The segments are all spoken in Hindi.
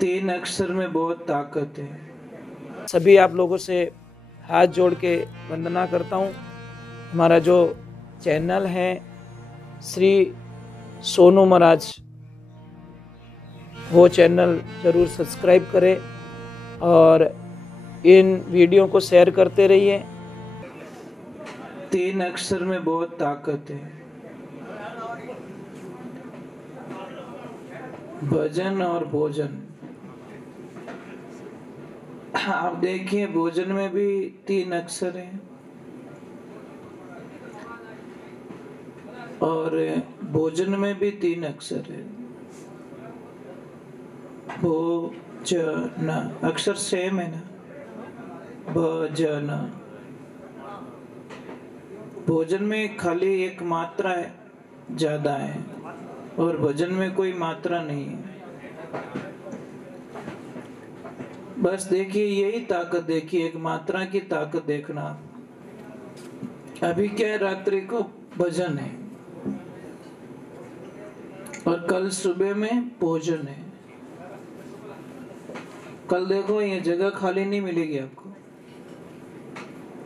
तीन अक्षर में बहुत ताकत है। सभी आप लोगों से हाथ जोड़ के वंदना करता हूँ। हमारा जो चैनल है श्री सोनू महाराज, वो चैनल जरूर सब्सक्राइब करें और इन वीडियो को शेयर करते रहिए। तीन अक्षर में बहुत ताकत है। भजन और भोजन। आप देखिए, भोजन में भी तीन अक्षर हैं और भोजन में भी तीन अक्षर है। भोजन अक्षर सेम है ना। भजन, भोजन में खाली एक मात्रा है, ज्यादा है, और भजन में कोई मात्रा नहीं है। बस देखिए, यही ताकत देखिए, एक मात्रा की ताकत देखना। अभी क्या है, रात्रि को भजन है और कल सुबह में भोजन है। कल देखो, ये जगह खाली नहीं मिलेगी आपको।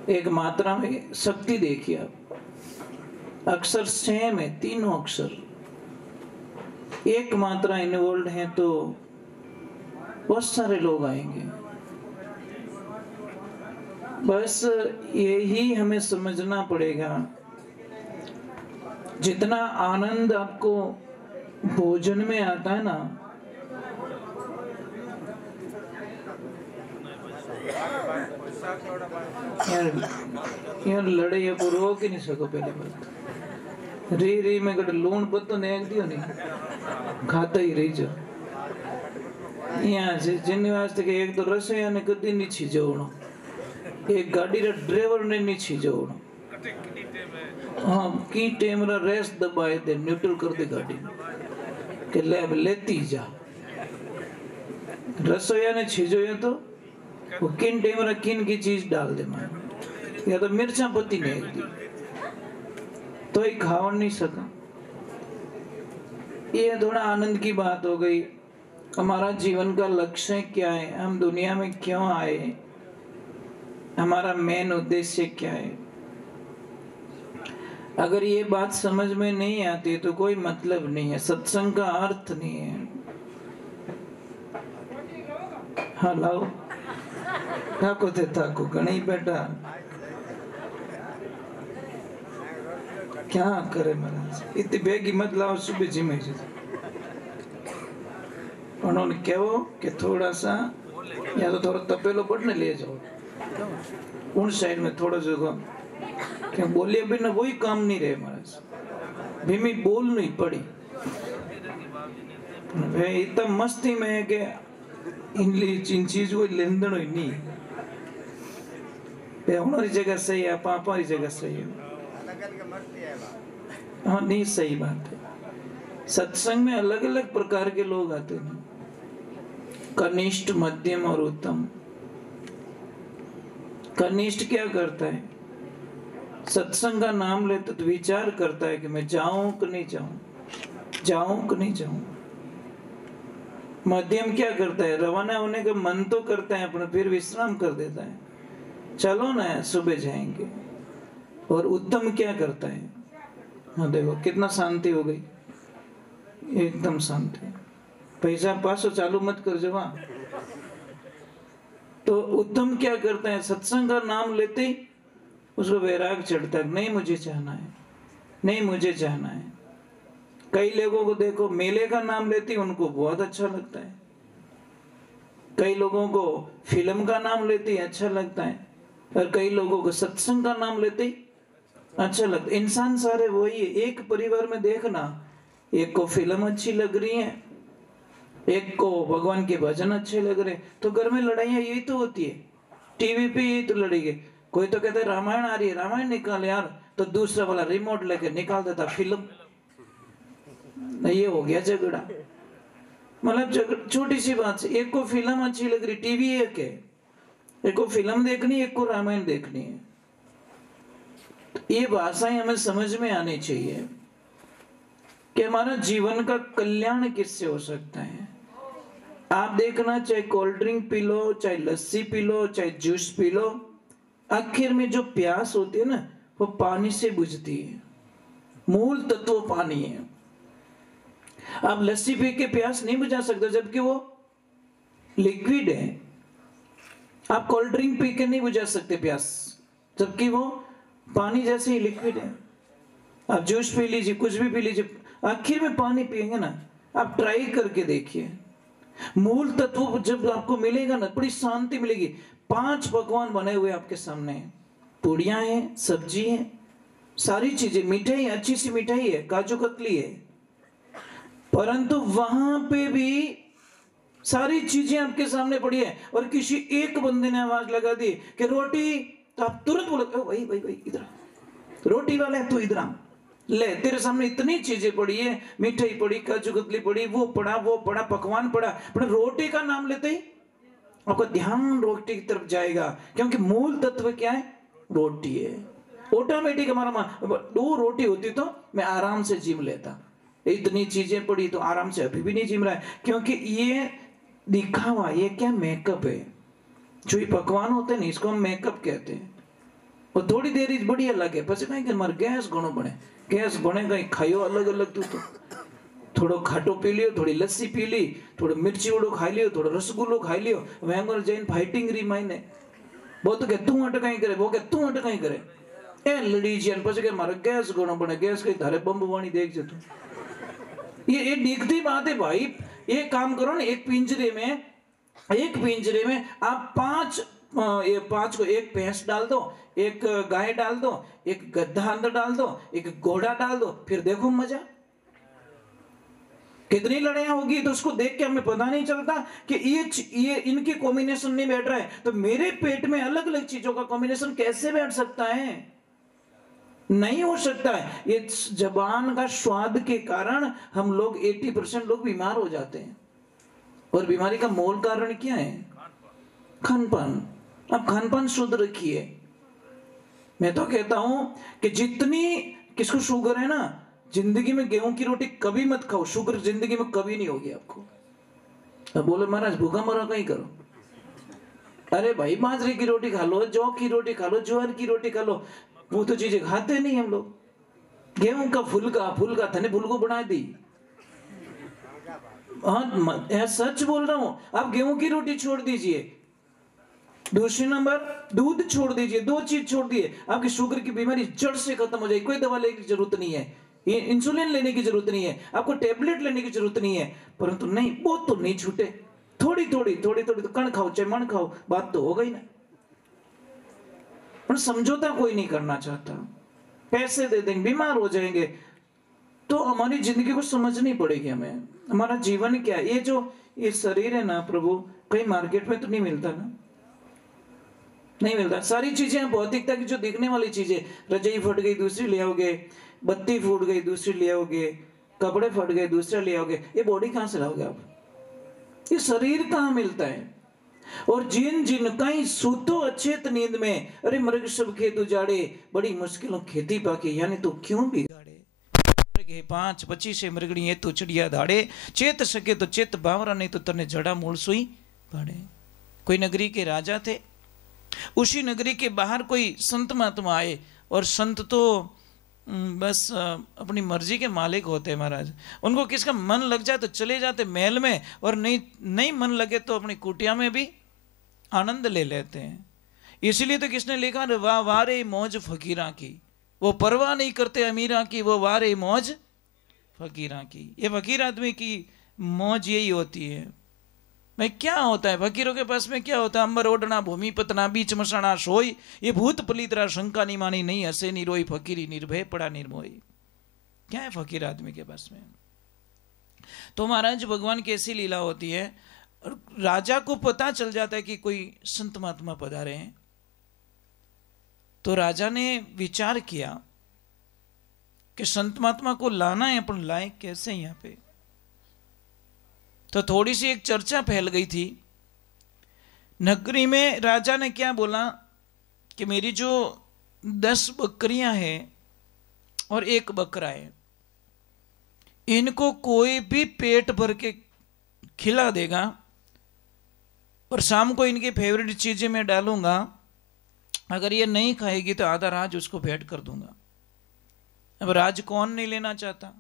एक मात्रा में शक्ति देखिए आप। अक्षर सेम है, तीनों अक्षर एक मात्रा इन्वॉल्व है तो बहुत सारे लोग आएंगे। बस यही हमें समझना पड़ेगा। जितना आनंद आपको भोजन में आता है ना, यार लड़े ये को रोक ही नहीं सको। पहले बात री में कट लूण पत्तो नेक दियो नहीं, खाता ही रही जाओ। यहाँ से जिन वास्ते के एक तो रसोईया ने कदी नहीं छीजोणो, एक गाड़ी रा ड्राइवर ने नहीं छीजोणो। हाँ, की टेमरा रेस दबाए दे, न्यूट्रल कर दे गाड़ी के लैब लेती जा। रसोईया ने छीजो तो वो किन टेमरा किन की चीज डाल दे मां, या तो मिर्चा पत्ती ने दी तो ही खावन नहीं सका। ये थोड़ा आनंद की बात हो गई। हमारा जीवन का लक्ष्य क्या है, हम दुनिया में क्यों आए, हमारा मेन उद्देश्य क्या है। अगर ये बात समझ में नहीं आती तो कोई मतलब नहीं है, सत्संग का अर्थ नहीं है। हाँ लाओ, ठाको थे ठाको गणी बेटा, क्या करे महाराज, इतनी बेगी मत लाओ, सुबह जिमे। उन्होंने कहो कि थोड़ा सा या तो थोड़ा तपेलो पड़ने ले जाओ उन साइड में थोड़ा जगह, क्या बोलिए बिना वही काम नहीं रहे महाराज। भीमी बोल नहीं पड़ी वे इतना मस्ती में है कि इन चीज को लेन देन ही नहीं। हमारी जगह सही है, पापा की जगह सही है। हाँ नहीं, सही बात है। सत्संग में अलग अलग प्रकार के लोग आते हैं, कनिष्ठ, मध्यम और उत्तम। कनिष्ठ क्या करता है, सत्संग का नाम लेते तो विचार करता है कि मैं जाऊं कि नहीं जाऊं, जाऊं कि नहीं जाऊं। मध्यम क्या करता है, रवाना होने का मन तो करता है अपना, फिर विश्राम कर देता है, चलो ना सुबह जाएंगे। और उत्तम क्या करता है, हाँ देखो कितना शांति हो गई, एकदम शांति। पैसा पासो चालू मत कर जवा। तो उत्तम क्या करता है, सत्संग का नाम लेते ही उसको वैराग चढ़ता है, नहीं मुझे जाना है, नहीं मुझे जाना है। कई लोगों को देखो, मेले का नाम लेते ही उनको बहुत अच्छा लगता है, कई लोगों को फिल्म का नाम लेते ही अच्छा लगता है, और कई लोगों को सत्संग का नाम लेते ही अच्छा लगता है। इंसान सारे वही है। एक परिवार में देखना, एक को फिल्म अच्छी लग रही है, एक को भगवान के भजन अच्छे लग रहे, तो घर में लड़ाइयाँ यही तो होती है। टीवी पे यही तो लड़ेंगे। कोई तो कहता है रामायण आ रही है, रामायण निकाल यार, तो दूसरा वाला रिमोट लेके निकाल देता फिल्म। ये हो गया झगड़ा। मतलब छोटी सी बात से, एक को फिल्म अच्छी लग रही, टीवी एक है, एक को फिल्म देखनी, एक को रामायण देखनी है। ये भाषाएं हमें समझ में आनी चाहिए कि हमारा जीवन का कल्याण किससे हो सकता है। आप देखना, चाहे कोल्ड ड्रिंक पी लो, चाहे लस्सी पी लो, चाहे जूस पी लो, आखिर में जो प्यास होती है ना, वो पानी से बुझती है। मूल तत्व पानी है। आप लस्सी पी के प्यास नहीं बुझा सकते, जबकि वो लिक्विड है। आप कोल्ड ड्रिंक पी के नहीं बुझा सकते प्यास, जबकि वो पानी जैसे ही लिक्विड है। आप जूस पी लीजिए, कुछ भी पी लीजिए, आखिर में पानी पिएंगे ना। आप ट्राई करके देखिए, मूल तत्व जब आपको मिलेगा ना, बड़ी शांति मिलेगी। 5 पकवान बने हुए आपके सामने, पूड़ियां हैं, सब्जी है, सारी चीजें, मिठाई, अच्छी सी मिठाई है, काजू कतली है, परंतु वहां पे भी सारी चीजें आपके सामने पड़ी है, और किसी एक बंदे ने आवाज लगा दी कि रोटी, तो आप तुरंत बोले, वही वही वही, इधर रोटी वाला है, तू इधर आ, ले, तेरे सामने इतनी चीजें पड़ी है, मिठाई पड़ी, काजू कतली पड़ी, वो पड़ा, पकवान पड़ा, पर रोटी का नाम लेते ही आपका ध्यान रोटी की तरफ जाएगा, क्योंकि मूल तत्व क्या है? रोटी है। ऑटोमेटिक हमारा दो रोटी होती तो मैं आराम से जिम लेता, इतनी चीजें पड़ी तो आराम से अभी भी नहीं जिम रहा है, क्योंकि ये दिखावा, ये क्या मेकअप है। जो ये पकवान होते हैं ना, इसको हम मेकअप कहते हैं। और थोड़ी देर ही बढ़िया लगे, પછી કઈ કે માર ગેસ ઘણો બને, ગેસ બને કઈ ખાયો अलग अलग, तू तो थोड़ो खाटो पी लियो, थोड़ी लस्सी पी ली, थोड़ो मिर्ची वड़ो खाई लियो, थोड़ो रसगुल्लो खाई लियो, वेंगर जैन फाइटिंग री मायने वो तो के तू हट कहीं करे, वो के तू हट कहीं करे, ए लड़ी जन પછી के मारे गैस घणो बने, गैस कई धारे बम वाणी देख जे तू। ये दिखती बात है भाई। ये काम करो ना, एक पिंजरे में आप 5 को, एक भैंस डाल दो, एक गाय डाल दो, एक गधा अंदर डाल दो, एक घोड़ा डाल दो, फिर देखो मजा कितनी लड़ाइयां होगी। तो उसको देख के हमें पता नहीं चलता कि ये इनके कॉम्बिनेशन नहीं बैठ रहा है, तो मेरे पेट में अलग अलग चीजों का कॉम्बिनेशन कैसे बैठ सकता है? नहीं हो सकता है। ये जबान का स्वाद के कारण हम लोग 80% लोग बीमार हो जाते हैं, और बीमारी का मूल कारण क्या है? खानपान। अब खानपान शुद्ध रखिए। मैं तो कहता हूं कि जितनी, किसको शुगर है ना, जिंदगी में गेहूं की रोटी कभी मत खाओ, शुगर जिंदगी में कभी नहीं होगी आपको। अब बोले महाराज भूखा मरा कहीं करो, अरे भाई बाजरे की रोटी खा लो, जौ की रोटी खा लो, ज्वार की रोटी खा लो, वो तो चीजें खाते नहीं हम लोग। गेहूं का फुलका थने फुलको बना दी। हाँ सच बोल रहा हूं, आप गेहूं की रोटी छोड़ दीजिए। दूसरी नंबर, दूध छोड़ दीजिए। 2 चीज छोड़ दिए, आपकी शुगर की बीमारी जड़ से खत्म हो जाएगी। कोई दवा लेने की जरूरत नहीं है, इंसुलिन लेने की जरूरत नहीं है, आपको टेबलेट लेने की जरूरत नहीं है। परंतु नहीं, वो तो नहीं छूटे, थोड़ी थोड़ी तो कण खाओ चाहे मन खाओ, बात तो हो गई ना। पर समझौता कोई नहीं करना चाहता, पैसे दे देंगे, बीमार हो जाएंगे। तो हमारी जिंदगी को समझनी पड़ेगी हमें, हमारा जीवन क्या है। ये जो ये शरीर है ना प्रभु, कहीं मार्केट में तो नहीं मिलता ना, नहीं मिलता। सारी चीजें भौतिकता की जो दिखने वाली चीजें, रजाई फट गई दूसरी ले आओगे, बत्ती फूट गई दूसरी ले आओगे, कपड़े फट गए दूसरा ले आओगे, ये बॉडी कहां से लाओगे आप? ये शरीर कहां मिलता है? और जिन कहीं सूतो अचेत नींद में, अरे मृग सब खेत उजाड़े, बड़ी मुश्किलों खेती पाके, यानी तो क्यों बिगाड़े। 5 25 मृगणी ये तो चिड़िया धाड़े, चेत सके तो चेत बावरा, नहीं तो तने जड़ा मूल सुई पड़े। कोई नगरी के राजा थे, उसी नगरी के बाहर कोई संत महात्मा आए, और संत तो बस अपनी मर्जी के मालिक होते हैं महाराज। उनको किसका मन लग जाए तो चले जाते महल में, और नहीं मन लगे तो अपनी कुटिया में भी आनंद ले लेते हैं। इसलिए तो किसने लिखा, वाह वारे मौज फकीरा की, वो परवाह नहीं करते अमीरा की, वो वारे मौज फकीरा की। ये फकीर आदमी की मौज यही होती है। भाई क्या होता है फकीरों के पास में? क्या होता है? अंबर ओढ़ना भूमि पतना बीच मसाना सोई, ये भूत पलीतरा शंका नहीं मानी, नहीं हसे नहीं रोई, फकीरी निर्भय पड़ा निर्मोही। क्या है फकीर आदमी के पास में? तो महाराज भगवान की ऐसी लीला होती है, और राजा को पता चल जाता है कि कोई संत महात्मा पधारे हैं। तो राजा ने विचार किया कि संत महात्मा को लाना है, अपन लाए कैसे यहाँ पे? तो थोड़ी सी एक चर्चा फैल गई थी नगरी में। राजा ने क्या बोला कि मेरी जो 10 बकरियां हैं और 1 बकरा है, इनको कोई भी पेट भर के खिला देगा और शाम को इनकी फेवरेट चीजें मैं डालूंगा, अगर ये नहीं खाएगी तो आधा राज उसको भेंट कर दूंगा। अब राज कौन नहीं लेना चाहता,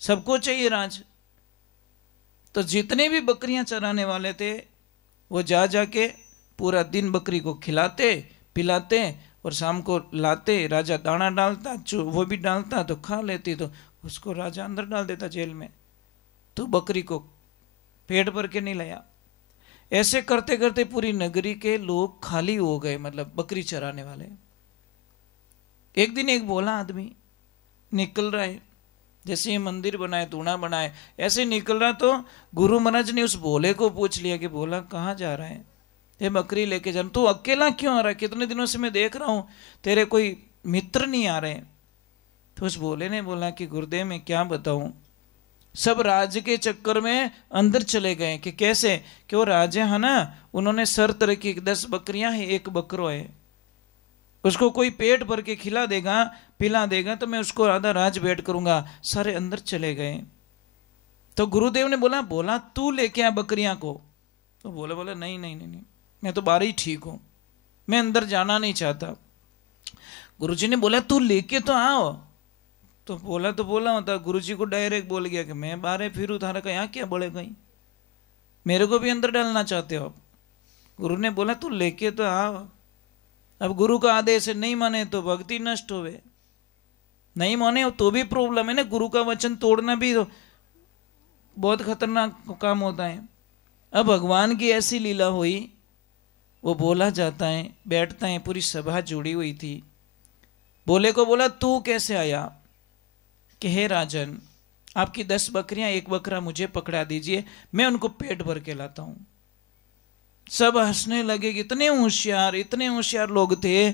सबको चाहिए राज। तो जितने भी बकरियां चराने वाले थे वो जा जाके पूरा दिन बकरी को खिलाते पिलाते और शाम को लाते, राजा दाना डालता, वो भी डालता तो खा लेती, तो उसको राजा अंदर डाल देता जेल में, तो बकरी को पेट भर के नहीं लाया। ऐसे करते करते पूरी नगरी के लोग खाली हो गए, मतलब बकरी चराने वाले। एक दिन एक भोला आदमी निकल रहा है, जैसे ये मंदिर बनाए तूणा बनाए ऐसे निकल रहा, तो गुरु महाराज ने उस भोले को पूछ लिया कि भोला कहाँ जा रहा है, ये बकरी लेके जा, तू अकेला क्यों आ रहा है, कितने दिनों से मैं देख रहा हूं तेरे कोई मित्र नहीं आ रहे। तो उस भोले ने बोला कि गुरुदेव मैं क्या बताऊं, सब राज के चक्कर में अंदर चले गए। कि कैसे, कि वो राजा है ना, उन्होंने शर्त रखी 10 बकरियां है, 1 बकरो है, उसको कोई पेट भर के खिला देगा पिला देगा तो मैं उसको आधा राज भेंट करूंगा। सारे अंदर चले गए। तो गुरुदेव ने बोला बोला तू लेके आ बकरियां को। तो बोला नहीं नहीं नहीं नहीं, मैं तो बाहर ही ठीक हूं, मैं अंदर जाना नहीं चाहता। गुरुजी ने बोला तू लेके तो आओ। तो बोला होता, गुरुजी को डायरेक्ट बोल गया कि मैं बाहर फिरूं, थारा का यहाँ क्या बोले कहीं, मेरे को भी अंदर डालना चाहते हो आप। गुरु ने बोला तू लेके तो आओ। अब गुरु का आदेश नहीं माने तो भक्ति नष्ट होवे, नहीं माने तो भी प्रॉब्लम है ना। गुरु का वचन तोड़ना भी तो बहुत खतरनाक काम होता है। अब भगवान की ऐसी लीला हुई, वो बोला जाता है, बैठता है, पूरी सभा जुड़ी हुई थी। बोले को बोला तू कैसे आया, कि हे राजन आपकी 10 बकरियां 1 बकरा मुझे पकड़ा दीजिए, मैं उनको पेट भर के लाता हूं। सब हंसने लगे, इतने होशियार लोग थे,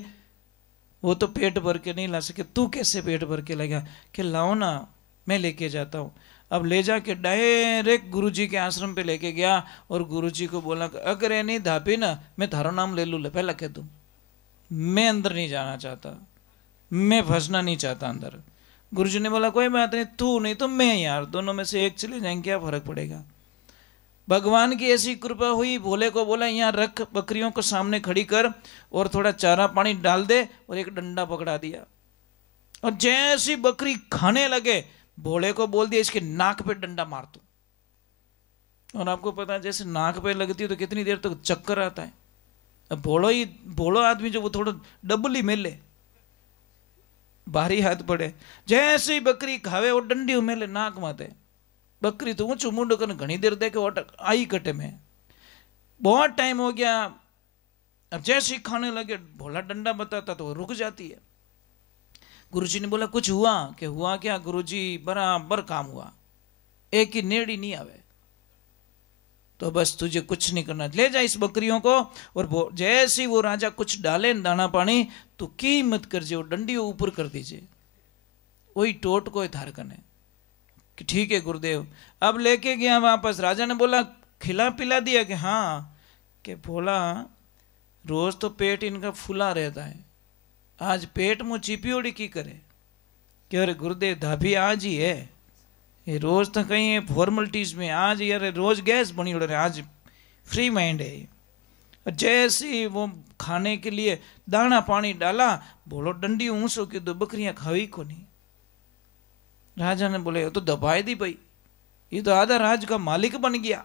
वो तो पेट भर के नहीं ला सके, तू कैसे पेट भर के लाएगा, कि लाओ ना मैं लेके जाता हूं। अब ले जाके डायरेक्ट गुरुजी के आश्रम पे लेके गया और गुरुजी को बोला अगर ये नहीं धापी ना मैं थारा नाम ले लूँ, पहला कह दूं मैं अंदर नहीं जाना चाहता, मैं फंसना नहीं चाहता अंदर। गुरुजी ने बोला कोई बात नहीं, तू नहीं तो मैं, यार दोनों में से एक चले जाएंगे, क्या फर्क पड़ेगा। भगवान की ऐसी कृपा हुई, भोले को बोला यहाँ रख, बकरियों को सामने खड़ी कर और थोड़ा चारा पानी डाल दे, और एक डंडा पकड़ा दिया। और जैसी बकरी खाने लगे, भोले को बोल दिया इसके नाक पे डंडा मार दो। और आपको पता है जैसे नाक पे लगती है तो कितनी देर तक चक्कर आता है। अब भोलो आदमी जो वो थोड़ा डबल ही मिले, भारी हाथ पड़े, जैसे ही बकरी खावे वो डंडी उमेले नाक माते। बकरी तो ऊंचू मुंड कर घनी देर देखे आई कटे में, बहुत टाइम हो गया। अब जैसे ही खाने लगे भोला डंडा बताता तो वो रुक जाती है। गुरुजी ने बोला कुछ हुआ, कि हुआ क्या गुरुजी, बराबर काम हुआ, एक ही नेड़ी नहीं आवे, तो बस तुझे कुछ नहीं करना, ले जा इस बकरियों को। और जैसे ही वो राजा कुछ डाले दाना पानी तो की मत कर जे, डंडी ऊपर कर दीजिए, वही टोट को धारकन है कि ठीक है गुरुदेव। अब लेके गया वापस, राजा ने बोला खिला पिला दिया, कि हाँ, कि बोला रोज तो पेट इनका फूला रहता है, आज पेट मुँह चिपियोड़ी की करे, कि अरे गुरुदेव धाभी आज ही है, ये रोज तो कहीं फॉर्मलिटीज में, आज यार रोज गैस बनी उड़ रहे, आज फ्री माइंड है। जैसे वो खाने के लिए दाना पानी डाला, बोलो डंडी ऊंसो की दो बकरियां खावी को नहीं। राजा ने बोले तो दबाए दी भाई, ये तो आधा राज का मालिक बन गया।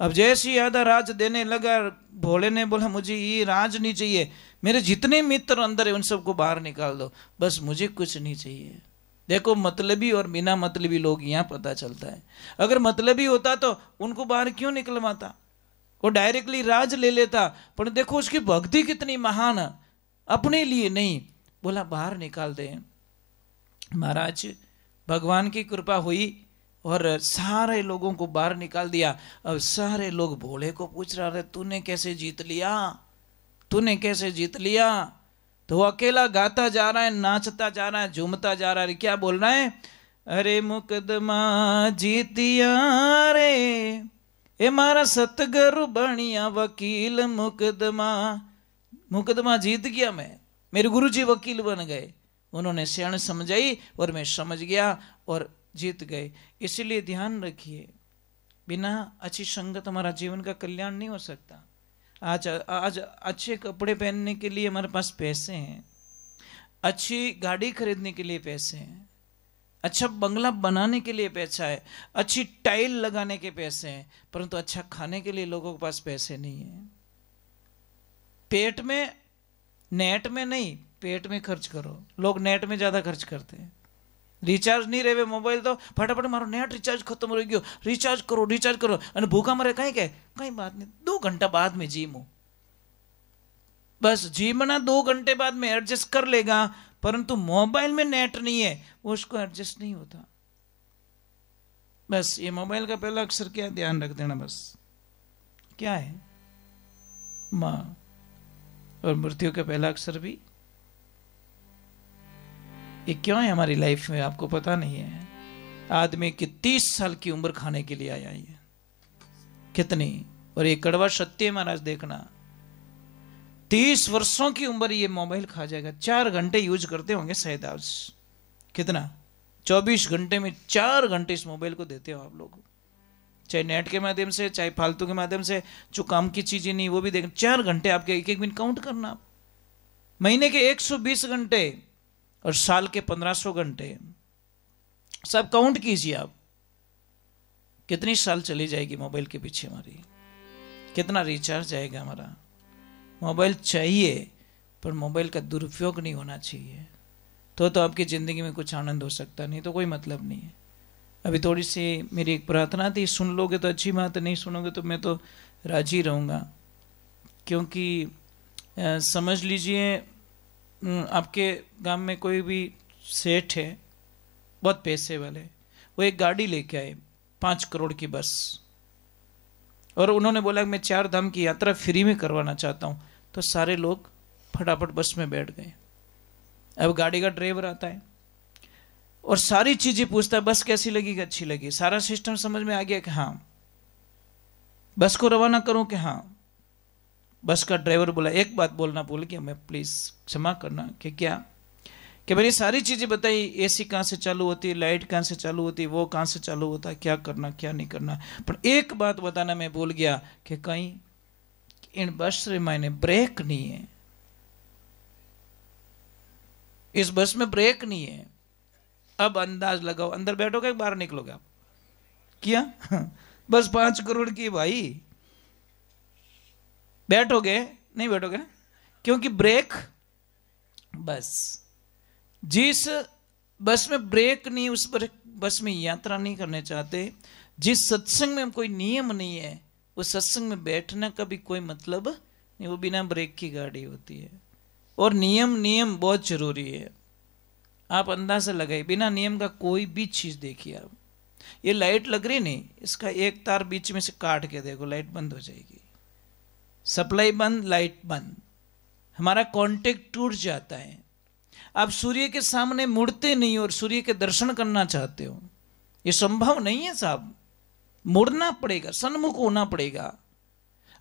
अब जैसे ही आधा राज देने लगा, भोले ने बोला मुझे ये राज नहीं चाहिए, मेरे जितने मित्र अंदर है उन सबको बाहर निकाल दो, बस मुझे कुछ नहीं चाहिए। देखो मतलबी और बिना मतलबी लोग यहाँ पता चलता है। अगर मतलबी होता तो उनको बाहर क्यों निकलवाता, वो डायरेक्टली राज ले लेता। पर देखो उसकी भक्ति कितनी महान है, अपने लिए नहीं, बोला बाहर निकाल दे। महाराज भगवान की कृपा हुई और सारे लोगों को बाहर निकाल दिया। अब सारे लोग भोले को पूछ रहे तूने कैसे जीत लिया, तूने कैसे जीत लिया। तो वो अकेला गाता जा रहा है, नाचता जा रहा है, झूमता जा रहा है। क्या बोल रहा है, अरे मुकदमा जीतिया रे, ए मारा सतगुरु बनिया वकील, मुकदमा जीत गया मैं, मेरे गुरुजी वकील बन गए, उन्होंने सियाण समझाई और मैं समझ गया और जीत गए। इसलिए ध्यान रखिए बिना अच्छी संगत हमारा जीवन का कल्याण नहीं हो सकता। आज आज अच्छे कपड़े पहनने के लिए हमारे पास पैसे हैं, अच्छी गाड़ी खरीदने के लिए पैसे हैं, अच्छा बंगला बनाने के लिए पैसा है, अच्छी टाइल लगाने के पैसे हैं, परंतु अच्छा खाने के लिए लोगों के पास पैसे नहीं है। पेट में, नेट में नहीं, पेट में खर्च करो। लोग नेट में ज़्यादा खर्च करते हैं। रिचार्ज नहीं रहे मोबाइल तो फटाफट मारो, नेट रिचार्ज खत्म हो गयो, रिचार्ज करो અને ભૂખા મરે કઈ કે કઈ बात नहीं, 2 घंटा बाद में जीमो, बस जीमना 2 घंटे बाद में एडजस्ट कर लेगा, परंतु मोबाइल में नेट नहीं है वो उसको एडजस्ट नहीं होता। बस ये मोबाइल का पहला अक्षर क्या है, ध्यान रख देना। बस क्या है, माँ, और मृत्यु का पहला अक्षर भी ये क्यों है हमारी लाइफ में आपको पता नहीं है। आदमी की 30 साल की उम्र खाने के लिए आया है, कितनी, और ये कड़वा सत्य है महाराज, देखना 30 वर्षों की उम्र ये मोबाइल खा जाएगा। 4 घंटे यूज करते होंगे शायद आज, कितना, 24 घंटे में 4 घंटे इस मोबाइल को देते हो आप लोग, चाहे नेट के माध्यम से, चाहे फालतू के माध्यम से, जो काम की चीजें नहीं वो भी देख। 4 घंटे आपके एक एक मिनट काउंट करना, महीने के 120 घंटे और साल के 1500 घंटे, सब काउंट कीजिए आप, कितनी साल चली जाएगी मोबाइल के पीछे हमारी, कितना रिचार्ज जाएगा हमारा। मोबाइल चाहिए पर मोबाइल का दुरुपयोग नहीं होना चाहिए, तो आपकी ज़िंदगी में कुछ आनंद हो सकता, नहीं तो कोई मतलब नहीं है। अभी थोड़ी सी मेरी एक प्रार्थना थी, सुन लोगे तो अच्छी बात है, नहीं सुनोगे तो मैं तो राजी रहूँगा। क्योंकि समझ लीजिए आपके गांव में कोई भी सेठ है, बहुत पैसे वाले, वो एक गाड़ी लेके आए 5 करोड़ की बस, और उन्होंने बोला मैं 4 धाम की यात्रा फ्री में करवाना चाहता हूँ, तो सारे लोग फटाफट बस में बैठ गए। अब गाड़ी का ड्राइवर आता है और सारी चीजें पूछता है, बस कैसी लगी, अच्छी लगी, सारा सिस्टम समझ में आ गया कि हाँ बस को रवाना करूं कि हाँ। बस का ड्राइवर बोला, एक बात बोलना भूल गया मैं, प्लीज क्षमा करना, कि क्या, कि मैंने सारी चीजें बताई, एसी कहाँ से चालू होती है, लाइट कहाँ से चालू होती है, वो कहाँ से चालू होता है, क्या करना क्या नहीं करना, पर एक बात बताना मैं भूल गया कि कहीं इन बस रे मायने ब्रेक नहीं है, इस बस में ब्रेक नहीं है। अब अंदाज लगाओ, अंदर बैठोगे बाहर निकलोगे आप, क्या बस 5 करोड़ की भाई, बैठोगे नहीं, बैठोगे ना, क्योंकि ब्रेक, बस जिस बस में ब्रेक नहीं, उस बस में यात्रा नहीं करने चाहते। जिस सत्संग में कोई नियम नहीं है, उस सत्संग में बैठने का भी कोई मतलब नहीं, वो बिना ब्रेक की गाड़ी होती है। और नियम बहुत जरूरी है, आप अंदाजा लगाइए, बिना नियम का कोई भी चीज देखिए आप, ये लाइट लग रही नहीं, इसका एक तार बीच में से काट के देखो, लाइट बंद हो जाएगी, सप्लाई बंद, लाइट बंद, हमारा कांटेक्ट टूट जाता है। आप सूर्य के सामने मुड़ते नहीं और सूर्य के दर्शन करना चाहते हो, ये संभव नहीं है साहब, मुड़ना पड़ेगा, सन्मुख होना पड़ेगा।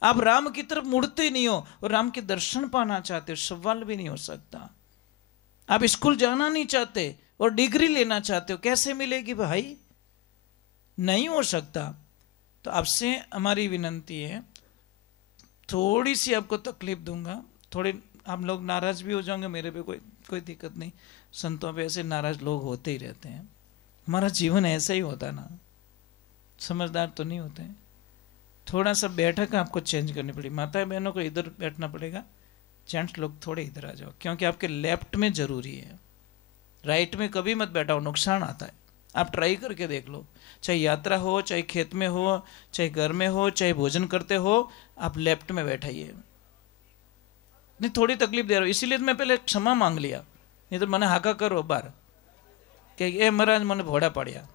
आप राम की तरफ मुड़ते नहीं हो और राम के दर्शन पाना चाहते हो, सवाल भी नहीं हो सकता। आप स्कूल जाना नहीं चाहते और डिग्री लेना चाहते हो, कैसे मिलेगी भाई, नहीं हो सकता। तो आपसे हमारी विनंती है, थोड़ी सी आपको तकलीफ दूंगा, थोड़े हम लोग नाराज भी हो जाएंगे, मेरे पे कोई दिक्कत नहीं, संतों पे ऐसे नाराज लोग होते ही रहते हैं, हमारा जीवन ऐसा ही होता ना, समझदार तो नहीं होते हैं। थोड़ा सा बैठक आपको चेंज करनी पड़ेगी, माता बहनों को इधर बैठना पड़ेगा, जेंट्स लोग थोड़े इधर आ जाओ, क्योंकि आपके लेफ्ट में जरूरी है, राइट में कभी मत बैठाओ, नुकसान आता है। आप ट्राई करके देख लो, चाहे यात्रा हो, चाहे खेत में हो, चाहे घर में हो, चाहे भोजन करते हो, आप लेफ्ट में बैठाइए। नहीं थोड़ी तकलीफ दे रहा हूँ, इसीलिए मैं पहले क्षमा मांग लिया, नहीं तो मैंने हाका करो बार कि ए महाराज मैंने भोड़ा पड़िया,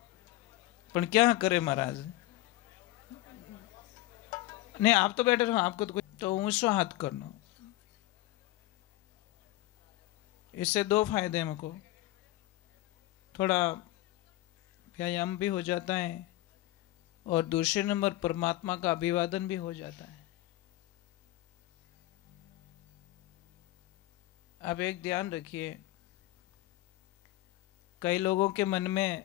पर क्या करे महाराज, नहीं आप तो बैठे रहो, आपको तो ऊंचो हाथ करना, इससे 2 फायदे हैं मुझको, थोड़ा व्यायाम भी हो जाता है और दूसरे नंबर परमात्मा का अभिवादन भी हो जाता है। अब एक ध्यान रखिए, कई लोगों के मन में,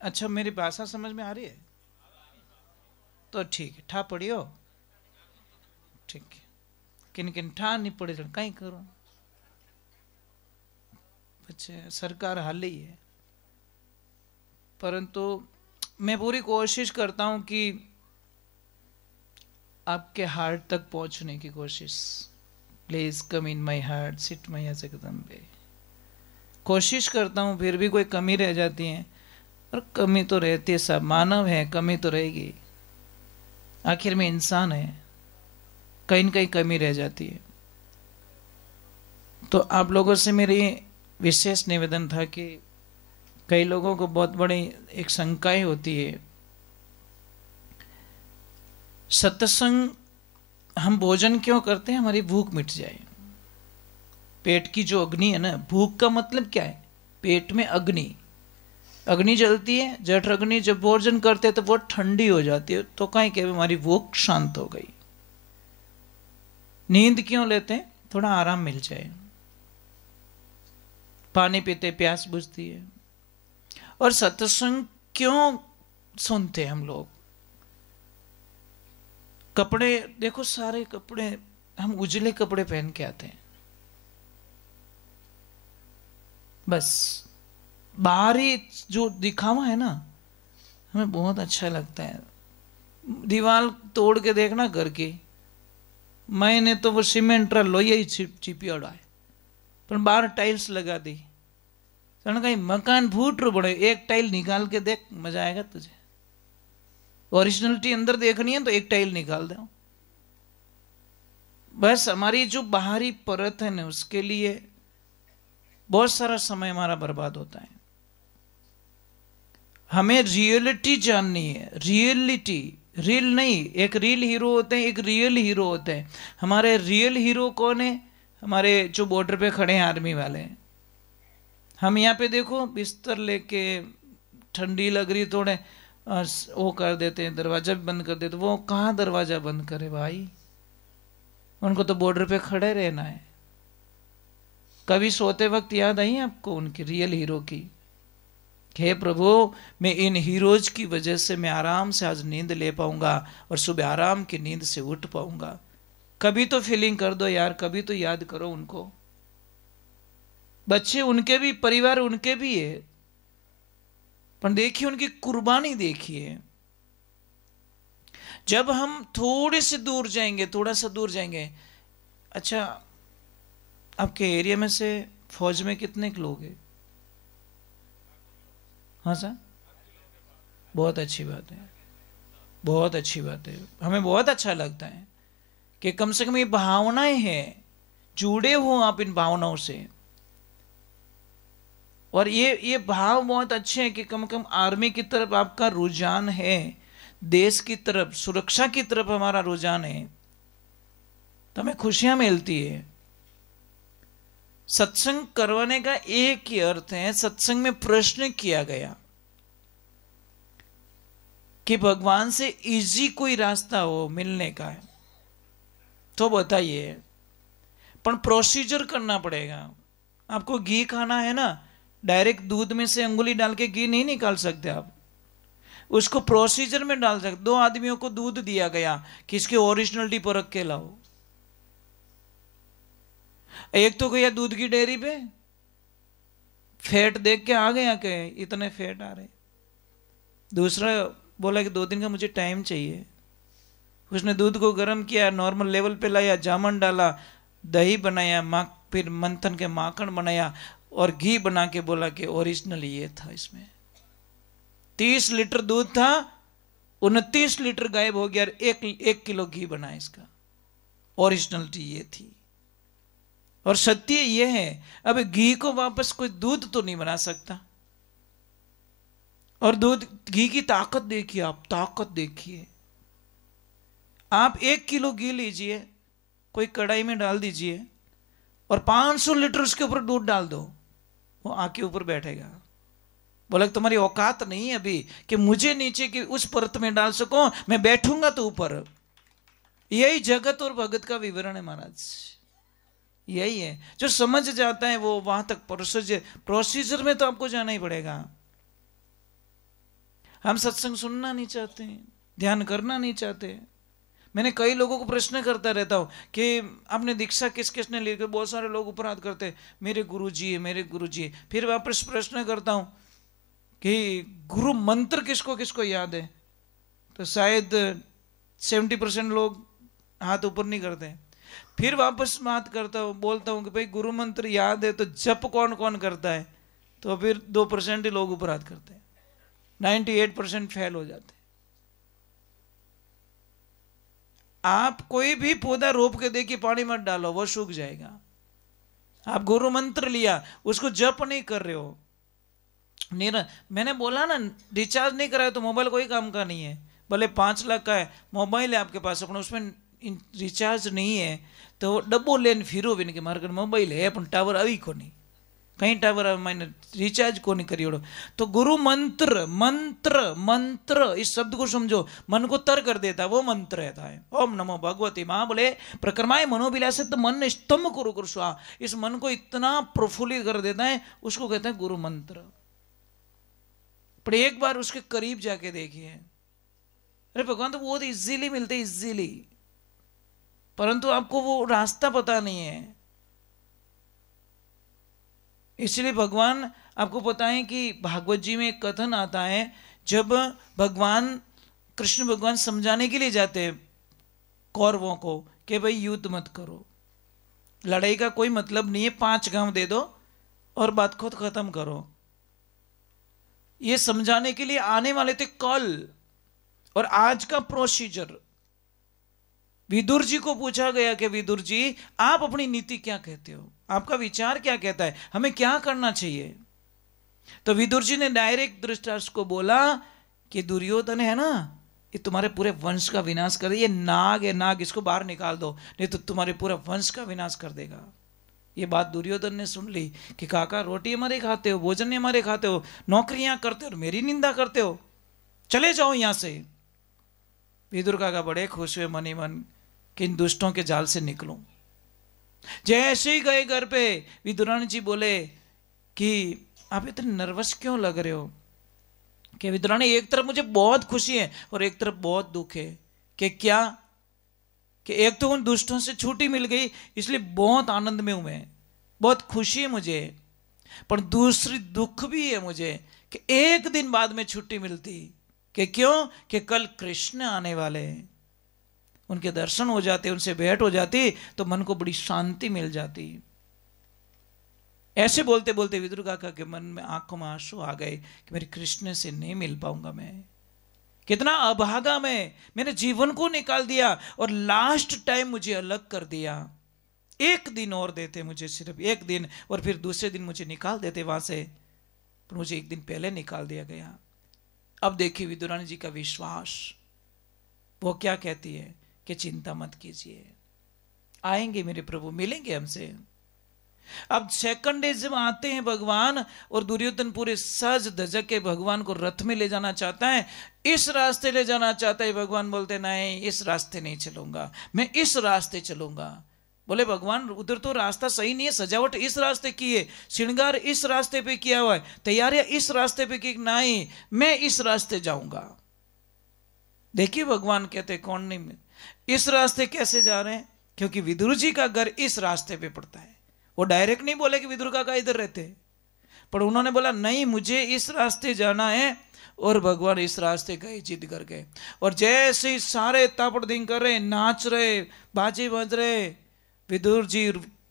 अच्छा मेरी भाषा समझ में आ रही है, तो ठीक है, ठा पड़ियो ठीक है, किन किन ठा नहीं पड़े तो कहीं करो बच्चे सरकार हाल ही है। परंतु मैं पूरी कोशिश करता हूं कि आपके हार्ट तक पहुंचने की कोशिश। Please come in my heart, sit मैया जगदम्बे। कोशिश करता हूं, फिर भी कोई कमी रह जाती है, और कमी तो रहती है, सब मानव है, कमी तो रहेगी, आखिर में इंसान है, कहीं न कहीं कमी रह जाती है। तो आप लोगों से मेरी विशेष निवेदन था कि कई लोगों को बहुत बड़ी एक शंकाएं होती है, सत्संग हम भोजन क्यों करते हैं? हमारी भूख मिट जाए। पेट की जो अग्नि है ना, भूख का मतलब क्या है? पेट में अग्नि, अग्नि जलती है, जठ अग्नि, जब भोजन करते हैं तो वो ठंडी हो जाती है, तो कहीं के हमारी भूख शांत हो गई। नींद क्यों लेते हैं? थोड़ा आराम मिल जाए। पानी पीते प्यास बुझती है। और सत्संग क्यों सुनते हम लोग? कपड़े देखो, सारे कपड़े हम उजले कपड़े पहन के आते हैं, बस बाहरी जो दिखावा है ना, हमें बहुत अच्छा लगता है। दीवार तोड़ के देखना घर की, मैंने तो वो सीमेंट लोहिया ही चिपियाड़ा है, पर बाहर टाइल्स लगा दी, कहीं मकान फूट रो बड़े, एक टाइल निकाल के देख, मजा आएगा तुझे। ओरिजिनलिटी अंदर देखनी है तो एक टाइल निकाल दो। बस हमारी जो बाहरी परत है ना, उसके लिए बहुत सारा समय हमारा बर्बाद होता है। हमें रियलिटी जाननी है, रियलिटी, रियल नहीं। एक रियल हीरो होते हैं, एक रियल हीरो होते हैं। हमारे रियल हीरो कौन है? हमारे जो बॉर्डर पे खड़े हैं आर्मी वाले। हम यहाँ पे देखो बिस्तर लेके, ठंडी लग रही, थोड़े वो कर देते हैं, दरवाजा भी बंद कर देते। वो कहाँ दरवाजा बंद करे भाई, उनको तो बॉर्डर पे खड़े रहना है। कभी सोते वक्त याद आई आपको उनकी, रियल हीरो की? हे प्रभु, मैं इन हीरोज की वजह से मैं आराम से आज नींद ले पाऊंगा और सुबह आराम की नींद से उठ पाऊंगा। कभी तो फीलिंग कर दो यार, कभी तो याद करो उनको। बच्चे उनके भी, परिवार उनके भी है, पर देखिए उनकी कुर्बानी देखिए। जब हम थोड़े से दूर जाएंगे, थोड़ा सा दूर जाएंगे, अच्छा आपके एरिया में से फौज में कितने लोग हैं? हाँ सर, बहुत अच्छी बात है, बहुत अच्छी बात है। हमें बहुत अच्छा लगता है कि कम से कम ये भावनाएं हैं, जुड़े हो आप इन भावनाओं से। और ये भाव बहुत अच्छे हैं कि कम से कम आर्मी की तरफ आपका रुझान है, देश की तरफ, सुरक्षा की तरफ हमारा रुझान है, तो हमें खुशियां मिलती है। सत्संग करवाने का एक ही अर्थ है, सत्संग में प्रश्न किया गया कि भगवान से इजी कोई रास्ता हो मिलने का है तो बताइए। पर प्रोसीजर करना पड़ेगा। आपको घी खाना है ना, डायरेक्ट दूध में से अंगुली डाल के घी नहीं निकाल सकते आप, उसको प्रोसीजर में डाल सकते। 2 आदमियों को दूध दिया गया कि इसकी ओरिजिनलिटी परख के लाओ। एक तो गया दूध की डेयरी पे, फैट देख के आ गया कि इतने फैट आ रहे। दूसरा बोला कि 2 दिन का मुझे टाइम चाहिए। उसने दूध को गर्म किया, नॉर्मल लेवल पे लाया, जामन डाला, दही बनाया, फिर मंथन के माखन बनाया और घी बना के बोला कि ओरिजिनल ये था। इसमें 30 लीटर दूध था, 29 लीटर गायब हो गया, 1 किलो घी बना इसका। ओरिजिनलिटी ये थी। और सत्य ये है, अब घी को वापस कोई दूध तो नहीं बना सकता। और दूध, घी की ताकत देखिए आप, ताकत देखिए आप। 1 किलो घी लीजिए, कोई कढ़ाई में डाल दीजिए और 500 लीटर उसके ऊपर दूध डाल दो, वो आके ऊपर बैठेगा। बोला तुम्हारी औकात नहीं है अभी कि मुझे नीचे की उस परत में डाल सको, मैं बैठूंगा तो ऊपर। यही जगत और भगत का विवरण है महाराज। यही है, जो समझ जाता है वो वहां तक प्रोसीजर में तो आपको जाना ही पड़ेगा। हम सत्संग सुनना नहीं चाहते हैं, ध्यान करना नहीं चाहते। मैंने कई लोगों को प्रश्न करता रहता हूँ कि आपने दीक्षा किस किसने ली, बहुत सारे लोग ऊपर हाथ करते हैं, मेरे गुरुजी है, मेरे गुरुजी है। फिर वापस प्रश्न करता हूँ कि गुरु मंत्र किसको किसको याद है, तो शायद 70% लोग हाथ ऊपर नहीं करते। फिर वापस बात करता हूँ, बोलता हूँ कि भाई गुरु मंत्र याद है तो जप कौन कौन करता है, तो फिर 2% ही लोग ऊपर हाथ करते हैं, 98% फेल हो जाते हैं। आप कोई भी पौधा रोप के देखिए, पानी मत डालो, वो सूख जाएगा। आप गुरु मंत्र लिया, उसको जप नहीं कर रहे हो। मैंने बोला ना, रिचार्ज नहीं कराया तो मोबाइल कोई काम का नहीं है। भले 5 लाख का है मोबाइल है आपके पास, अपना उसमें रिचार्ज नहीं है तो डब्बो लेन फिरो बिन के मार्केट मोबाइल है अपन टावर आई को नहीं, कहीं टावर मैंने रिचार्ज को नहीं करियोड़ो। तो गुरु मंत्र, मंत्र मंत्र इस शब्द को समझो, मन को तर कर देता वो मंत्र रहता है। ओम नमो भगवती माँ बोले प्रक्रमाय मनोविलास, तो मन स्तंभ कुरु कुरु स्वा, इस मन को इतना प्रफुल्लित कर देता है, उसको कहते हैं गुरु मंत्र। पर एक बार उसके करीब जाके देखिए, अरे भगवान तो बहुत इजीली मिलते, इजीली, परंतु आपको वो रास्ता पता नहीं है। इसलिए भगवान आपको पता है कि भागवत जी में एक कथन आता है, जब भगवान कृष्ण भगवान समझाने के लिए जाते हैं कौरवों को कि भाई युद्ध मत करो, लड़ाई का कोई मतलब नहीं है, 5 गांव दे दो और बात को खत्म करो। ये समझाने के लिए आने वाले थे कल। और आज का प्रोसीजर विदुर जी को पूछा गया कि विदुर जी आप अपनी नीति क्या कहते हो, आपका विचार क्या कहता है, हमें क्या करना चाहिए। तो विदुर जी ने डायरेक्ट धृतराष्ट्र को बोला कि दुर्योधन है ना, ये तुम्हारे पूरे वंश का विनाश कर दे, ये नाग है नाग, इसको बाहर निकाल दो, नहीं तो तुम्हारे पूरे वंश का विनाश कर देगा। ये बात दुर्योधन ने सुन ली कि काका रोटी हमारे खाते हो, भोजन हमारे खाते हो, नौकरियां करते हो और मेरी निंदा करते हो, चले जाओ यहां से। विदुर काका बड़े खुश हुए मन ही मन कि इन दुष्टों के जाल से निकलूं। जैसे ही गए घर पे, विदुरानी जी बोले कि आप इतने नर्वस क्यों लग रहे हो। कि विदुरानी, एक तरफ मुझे बहुत खुशी है और एक तरफ बहुत दुख है। कि क्या, कि एक तो उन दुष्टों से छुट्टी मिल गई इसलिए बहुत आनंद में हूं मैं, बहुत खुशी है मुझे, पर दूसरी दुख भी है मुझे कि एक दिन बाद में छुट्टी मिलती। कि क्यों, कि कल कृष्ण आने वाले हैं, उनके दर्शन हो जाते, उनसे भेंट हो जाती तो मन को बड़ी शांति मिल जाती। ऐसे बोलते बोलते विदुर काका के मन में आंखों में आंसू आ गए कि मेरे कृष्ण से नहीं मिल पाऊंगा मैं, कितना अभागा मैंने जीवन को निकाल दिया और लास्ट टाइम मुझे अलग कर दिया। एक दिन और देते मुझे, सिर्फ एक दिन, और फिर दूसरे दिन मुझे निकाल देते वहां से, पर मुझे एक दिन पहले निकाल दिया गया। अब देखिए विदुरानी जी का विश्वास, वो क्या कहती है कि चिंता मत कीजिए, आएंगे मेरे प्रभु, मिलेंगे हमसे। अब सेकंड डे जब आते हैं भगवान, और दुर्योधन पूरे सज धजक के भगवान को रथ में ले जाना चाहता है, इस रास्ते ले जाना चाहता है। भगवान बोलते नहीं, इस रास्ते नहीं चलूंगा, मैं इस रास्ते चलूंगा। बोले भगवान उधर तो रास्ता सही नहीं है, सजावट इस रास्ते की है, श्रृंगार इस रास्ते पे किया हुआ है, तैयारियां इस रास्ते पे की, नहीं मैं इस रास्ते जाऊंगा। देखिए भगवान कहते कौन नहीं, इस रास्ते कैसे जा रहे हैं, क्योंकि विदुर जी का घर इस रास्ते पे पड़ता है। वो डायरेक्ट नहीं बोले कि विदुर काका इधर रहते, पर उन्होंने बोला नहीं मुझे इस रास्ते जाना है, और भगवान इस रास्ते गए, जिद कर गए। और जैसे ही सारे तापड़दिंग कर रहे, नाच रहे, बाजे बज रहे, विदुर जी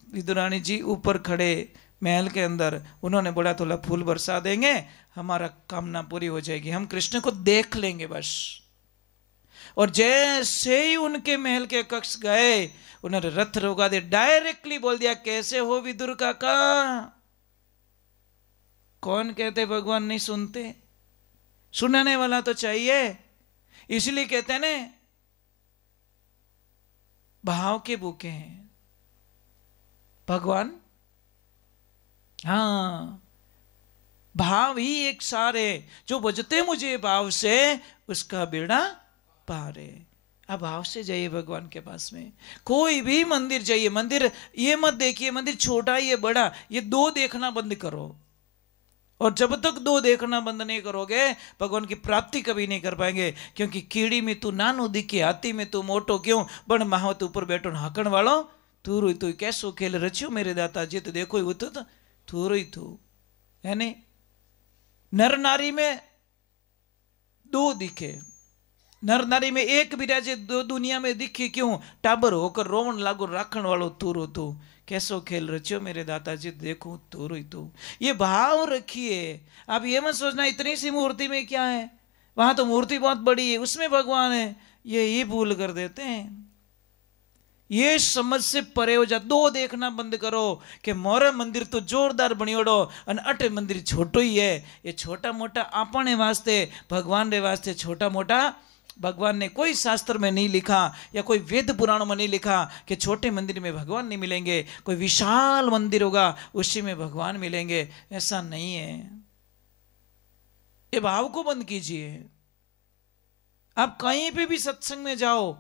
विदुरानी जी ऊपर खड़े महल के अंदर, उन्होंने बोला थोड़ा फूल बरसा देंगे, हमारा कामना पूरी हो जाएगी, हम कृष्ण को देख लेंगे बस। और जैसे ही उनके महल के कक्ष गए, उन्होंने रथ रोका दिया, डायरेक्टली बोल दिया कैसे हो विदुर काका। कौन कहते भगवान नहीं सुनते, सुनने वाला तो चाहिए। इसलिए कहते हैं ना, भाव के भूखे हैं भगवान। हाँ, भाव ही एक सारे, जो बजते मुझे भाव से उसका बेड़ा पार है। अब भाव से जाइए भगवान के पास में। कोई भी मंदिर जाइए, मंदिर ये मत देखिए मंदिर छोटा ये बड़ा, ये दो देखना बंद करो। और जब तक दो देखना बंद नहीं करोगे भगवान की प्राप्ति कभी नहीं कर पाएंगे। क्योंकि कीड़ी में तू नानो दिखे, हाथी में तू मोटो क्यों, बण महावत ऊपर बैठो हाकण वालो तू रोई तू कैसो खेल रच्यो मेरे दाता जी, तो देखो वो तो तू रोई तू है नहीं। नर नारी में दो दिखे, नर नारी में एक विराजे दो दुनिया में दिखे क्यों, टाबर होकर रोवन लागो राखण वालो तू रो तू कैसो खेल रचियो मेरे दाताजी देखो तू रोई तू। ये भाव रखिए। आप ये मत सोचना इतनी सी मूर्ति में क्या है, वहां तो मूर्ति बहुत बड़ी है उसमें भगवान है, ये भूल कर देते हैं। ये समझ से परे हो जा। दो देखना बंद करो कि मोरे मंदिर तो जोरदार बनियोड़ो और अटे मंदिर छोटो ही है। ये छोटा मोटा आपने वास्ते भगवान रे वास्ते छोटा मोटा भगवान ने कोई शास्त्र में नहीं लिखा या कोई वेद पुराणों में नहीं लिखा कि छोटे मंदिर में भगवान नहीं मिलेंगे, कोई विशाल मंदिर होगा उसी में भगवान मिलेंगे, ऐसा नहीं है। ये भाव को बंद कीजिए। आप कहीं पे भी सत्संग में जाओ,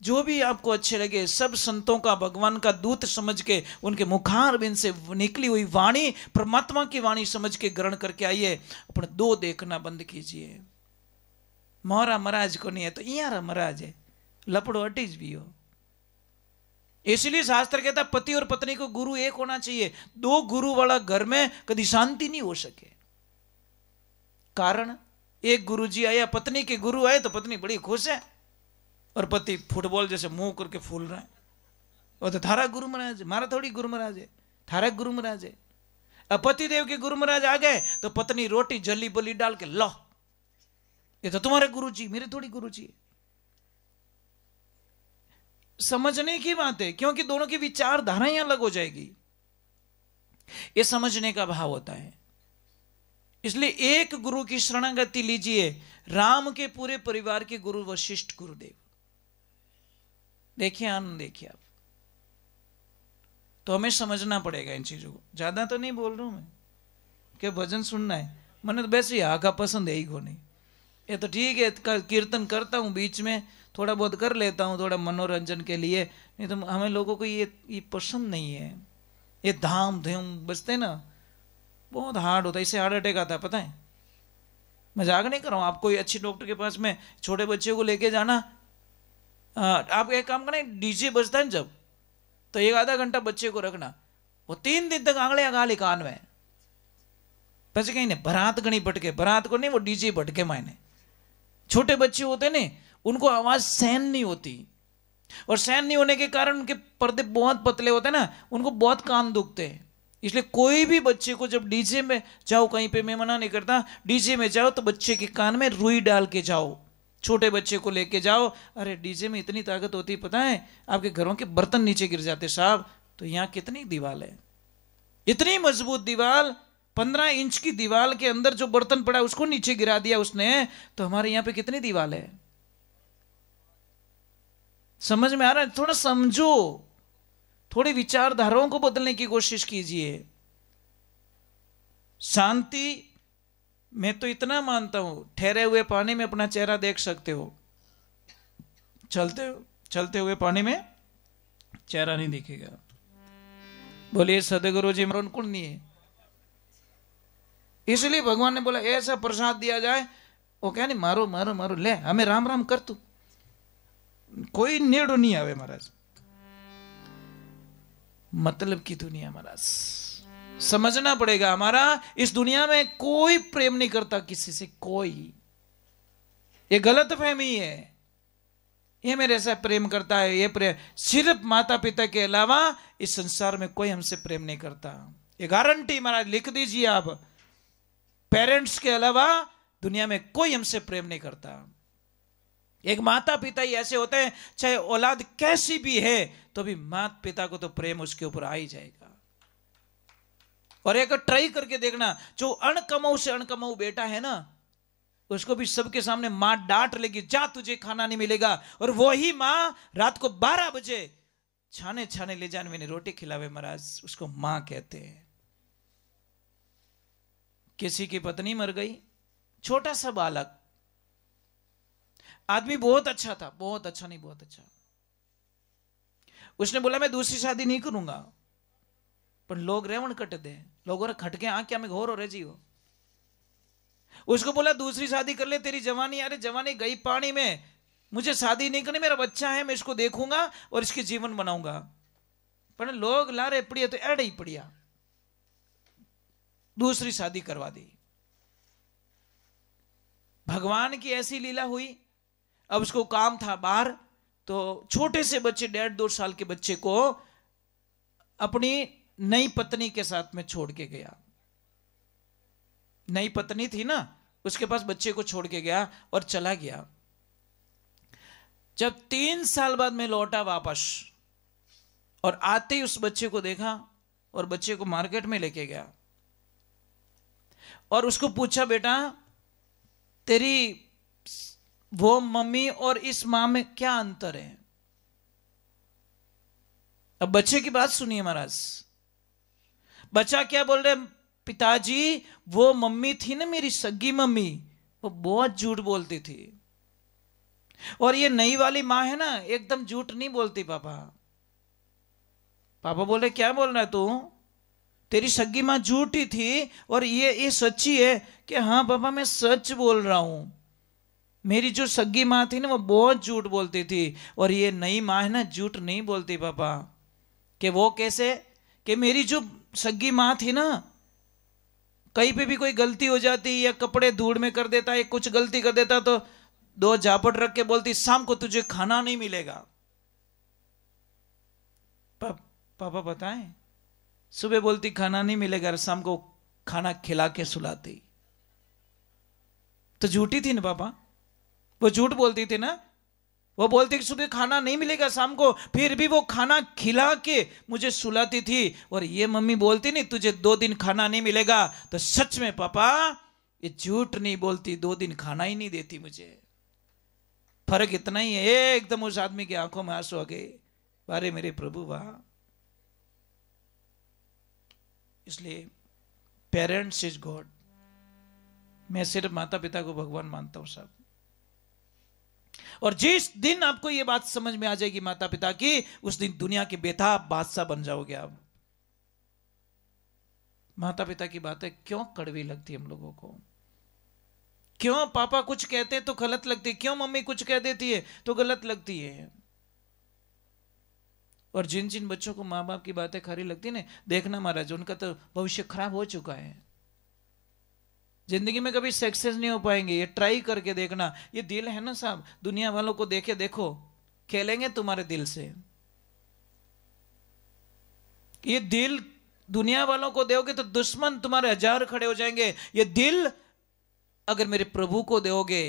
जो भी आपको अच्छे लगे सब संतों का भगवान का दूत समझ के उनके मुखारबिंद से निकली हुई वाणी परमात्मा की वाणी समझ के ग्रहण करके आइए। अपने दो देखना बंद कीजिए। मोरा महाराज को नहीं है तो इयारा महाराज है, लपड़ो अटीज भी हो। इसलिए शास्त्र कहता पति और पत्नी को गुरु एक होना चाहिए। दो गुरु वाला घर में कभी शांति नहीं हो सके। कारण एक गुरु जी आया, पत्नी के गुरु आए तो पत्नी बड़ी खुश है और पति फुटबॉल जैसे मुंह करके फूल रहा है। वो तो थारा गुरु महाराज, मारा थोड़ी गुरु महाराज है, थारा गुरु महाराज है। अब पति देव के गुरु महाराज आ गए तो पत्नी रोटी जली बली डाल के लो, ये तो तुम्हारे गुरु जी, मेरे थोड़ी गुरु जी। समझने की बात है, क्योंकि दोनों की विचारधाराएं अलग हो जाएगी। ये समझने का भाव होता है। इसलिए एक गुरु की शरणागति लीजिए। राम के पूरे परिवार के गुरु वशिष्ठ गुरुदेव, देखिए आनंद देखिए आप। तो हमें समझना पड़ेगा इन चीजों को। ज्यादा तो नहीं बोल रहा हूं मैं कि भजन सुनना है, मैंने तो वैसे ही का पसंद है ही को नहीं। ये तो ठीक है, कीर्तन करता हूँ बीच में, थोड़ा बहुत कर लेता हूँ थोड़ा मनोरंजन के लिए, नहीं तो हमें लोगों को ये पसंद नहीं है। ये धाम धूम बजते ना बहुत हार्ड होता है, इससे हार्ट अटैक आता है पता है। मजाक नहीं कर रहा हूँ। आप कोई अच्छी डॉक्टर के पास में छोटे बच्चे को लेके जाना, आप एक काम करें, डीजे बजता है जब तो एक आधा घंटा बच्चे को रखना, वो 3 दिन तक आंगले गाली कान में पैसे कहीं नहीं, बरात गणी भटके, बरात को नहीं वो डीजे भटके मायने। छोटे बच्चे होते ने उनको आवाज सहन नहीं होती, और सहन नहीं होने के कारण उनके पर्दे बहुत पतले होते हैं ना, उनको बहुत कान दुखते हैं। इसलिए कोई भी बच्चे को जब डीजे में जाओ, कहीं पे मैं मना नहीं करता, डीजे में जाओ तो बच्चे के कान में रुई डाल के जाओ। छोटे बच्चे को लेके जाओ, अरे डीजे में इतनी ताकत होती है पता है, आपके घरों के बर्तन नीचे गिर जाते साहब। तो यहाँ कितनी दीवार है, इतनी मजबूत दीवार, 15 इंच की दीवार के अंदर जो बर्तन पड़ा उसको नीचे गिरा दिया उसने, तो हमारे यहाँ पे कितनी दीवार है। समझ में आ रहा है? थोड़ा समझो, थोड़ी विचारधाराओं को बदलने की कोशिश कीजिए। शांति, मैं तो इतना मानता हूं, ठहरे हुए पानी में अपना चेहरा देख सकते हो, चलते हुए पानी में चेहरा नहीं दिखेगा। बोलिए सदगुरु जी मरण कौन नहीं है। इसलिए भगवान ने बोला ऐसा प्रसाद दिया जाए, वो क्या नहीं मारो मारो मारो, ले हमें राम राम कर तू, कोई नेड़ो नहीं आवे महाराज। मतलब की दुनिया महाराज समझना पड़ेगा। हमारा इस दुनिया में कोई प्रेम नहीं करता किसी से, कोई। ये गलत फहमी है, ये मेरे से प्रेम करता है, ये प्रेम सिर्फ माता पिता के अलावा इस संसार में कोई हमसे प्रेम नहीं करता। ये गारंटी महाराज लिख दीजिए आप, पेरेंट्स के अलावा दुनिया में कोई हमसे प्रेम नहीं करता। एक माता पिता ही ऐसे होते हैं, चाहे औलाद कैसी भी है तो भी माता पिता को तो प्रेम उसके ऊपर आ ही जाएगा। और एक ट्राई करके देखना, जो अणकमाऊ से अणकमाऊ बेटा है ना, उसको भी सबके सामने मां डांट लेगी, जा तुझे खाना नहीं मिलेगा, और वही मां रात को 12 बजे छाने छाने ले जाने में रोटी खिलावे महाराज, उसको मां कहते हैं। किसी की पत्नी मर गई, छोटा सा बालक, आदमी बहुत अच्छा था, बहुत अच्छा नहीं बहुत अच्छा, उसने बोला मैं दूसरी शादी नहीं करूंगा, पर लोग रेवण कट दे, लोगों ने खटके आ क्या मैं घोर हो रहे जी हो, उसको बोला दूसरी शादी कर ले, तेरी जवानी, अरे जवानी गई पानी में, मुझे शादी नहीं करनी, मेरा बच्चा है, मैं इसको देखूंगा और इसके जीवन बनाऊंगा। पर लोग लारे पड़िया तो एड़ ही पड़िया, दूसरी शादी करवा दी। भगवान की ऐसी लीला हुई। अब उसको काम था बाहर, तो छोटे से बच्चे 1.5-2 साल के बच्चे को अपनी नई पत्नी के साथ में छोड़ के गया। नई पत्नी थी ना, उसके पास बच्चे को छोड़ के गया और चला गया। जब 3 साल बाद मैं लौटा वापस, और आते ही उस बच्चे को देखा और बच्चे को मार्केट में लेके गया और उसको पूछा, बेटा तेरी वो मम्मी और इस मां में क्या अंतर है? अब बच्चे की बात सुनिए महाराज। बच्चा क्या बोल रहे, पिताजी वो मम्मी थी ना मेरी सगी मम्मी, वो बहुत झूठ बोलती थी, और ये नई वाली मां है ना एकदम झूठ नहीं बोलती। पापा पापा बोले क्या बोल रहा है तू? तेरी सगी मां झूठी थी और ये सच्ची है कि हाँ पापा मैं सच बोल रहा हूं। मेरी जो सगी मां थी ना वो बहुत झूठ बोलती थी, और ये नई मां है ना झूठ नहीं बोलती पापा। कि वो कैसे? कि मेरी जो सगी मां थी ना, कहीं पे भी कोई गलती हो जाती या कपड़े धूड़ में कर देता या कुछ गलती कर देता तो 2 झापट रख के बोलती, शाम को तुझे खाना नहीं मिलेगा। पापा बताएं, सुबह बोलती खाना नहीं मिलेगा, शाम को खाना खिला के सुलाती। तो झूठी थी ना पापा, वो झूठ बोलती थी ना। वो बोलती कि सुबह खाना नहीं मिलेगा शाम को, फिर भी वो खाना खिला के मुझे सुलाती थी। और ये मम्मी बोलती नहीं तुझे 2 दिन खाना नहीं मिलेगा, तो सच में पापा ये झूठ नहीं बोलती, 2 दिन खाना ही नहीं देती मुझे। फर्क इतना ही है। एकदम उस आदमी की आंखों में आंसू आ गए, अरे मेरे प्रभु वाह। इसलिए पेरेंट्स इज गॉड। मैं सिर्फ माता पिता को भगवान मानता हूं साहब। और जिस दिन आपको यह बात समझ में आ जाएगी माता पिता की, उस दिन दुनिया के बेताब बादशाह बन जाओगे आप। माता पिता की बातें क्यों कड़वी लगती है हम लोगों को? क्यों पापा कुछ कहते तो गलत लगती, क्यों मम्मी कुछ कह देती है तो गलत लगती है? और जिन जिन बच्चों को माँ बाप की बातें खरी लगती ना, देखना महाराज उनका तो भविष्य खराब हो चुका है। जिंदगी में कभी सक्सेस नहीं हो पाएंगे। ये ट्राई करके देखना। ये दिल है ना साहब, दुनिया वालों को देखे देखो, खेलेंगे तुम्हारे दिल से। ये दिल दुनिया वालों को दोगे तो दुश्मन तुम्हारे 1000 खड़े हो जाएंगे। ये दिल अगर मेरे प्रभु को दोगे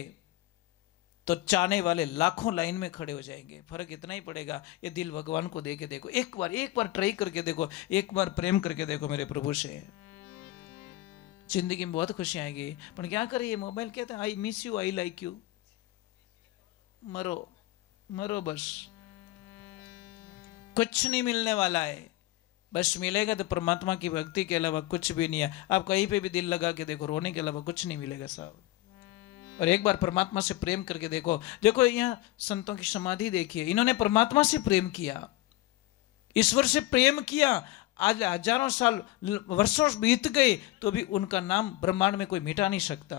तो चाहने वाले लाखों लाइन में खड़े हो जाएंगे। फर्क इतना ही पड़ेगा। ये दिल भगवान को दे के देखो, एक बार ट्राई करके देखो, एक बार प्रेम करके देखो मेरे प्रभु से, जिंदगी में बहुत खुशी आएगी। पर क्या करे, ये मोबाइल कहते हैं I miss you, I like you, मरो मरो बस, कुछ नहीं मिलने वाला है। बस मिलेगा तो परमात्मा की भक्ति के अलावा कुछ भी नहीं है। आप कहीं पे भी दिल लगा के देखो, रोने के अलावा कुछ नहीं मिलेगा साहब। और एक बार परमात्मा से प्रेम करके देखो। देखो यहाँ संतों की समाधि देखिए, इन्होंने परमात्मा से प्रेम किया, ईश्वर से प्रेम किया। आज हजारों साल वर्षों बीत गए तो भी उनका नाम ब्रह्मांड में कोई मिटा नहीं सकता।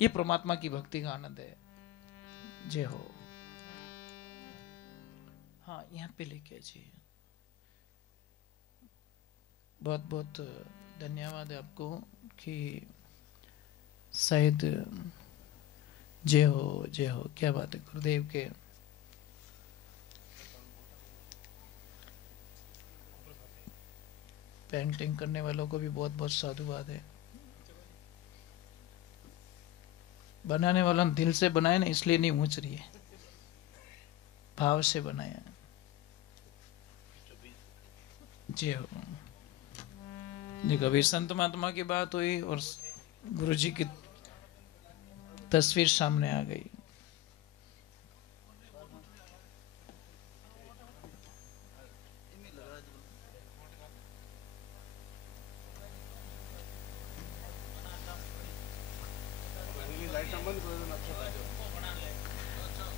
ये परमात्मा की भक्ति का आनंद है। जय हो। हाँ यहाँ पे लेके जी, बहुत बहुत धन्यवाद है आपको कि शायद जय हो जय हो। क्या बात है गुरुदेव के। पेंटिंग करने वालों को भी बहुत बहुत साधुवाद है। बनाने वाला दिल से बनाया ना, इसलिए नहीं ऊंच रही है, भाव से बनाया। जय हो। देखो अभी संत महात्मा की बात हुई और गुरु जी की तस्वीर सामने आ गई।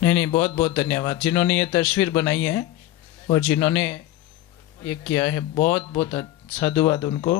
नहीं, बहुत बहुत धन्यवाद जिन्होंने ये तस्वीर बनाई है और जिन्होंने ये किया है, बहुत बहुत साधुवाद उनको।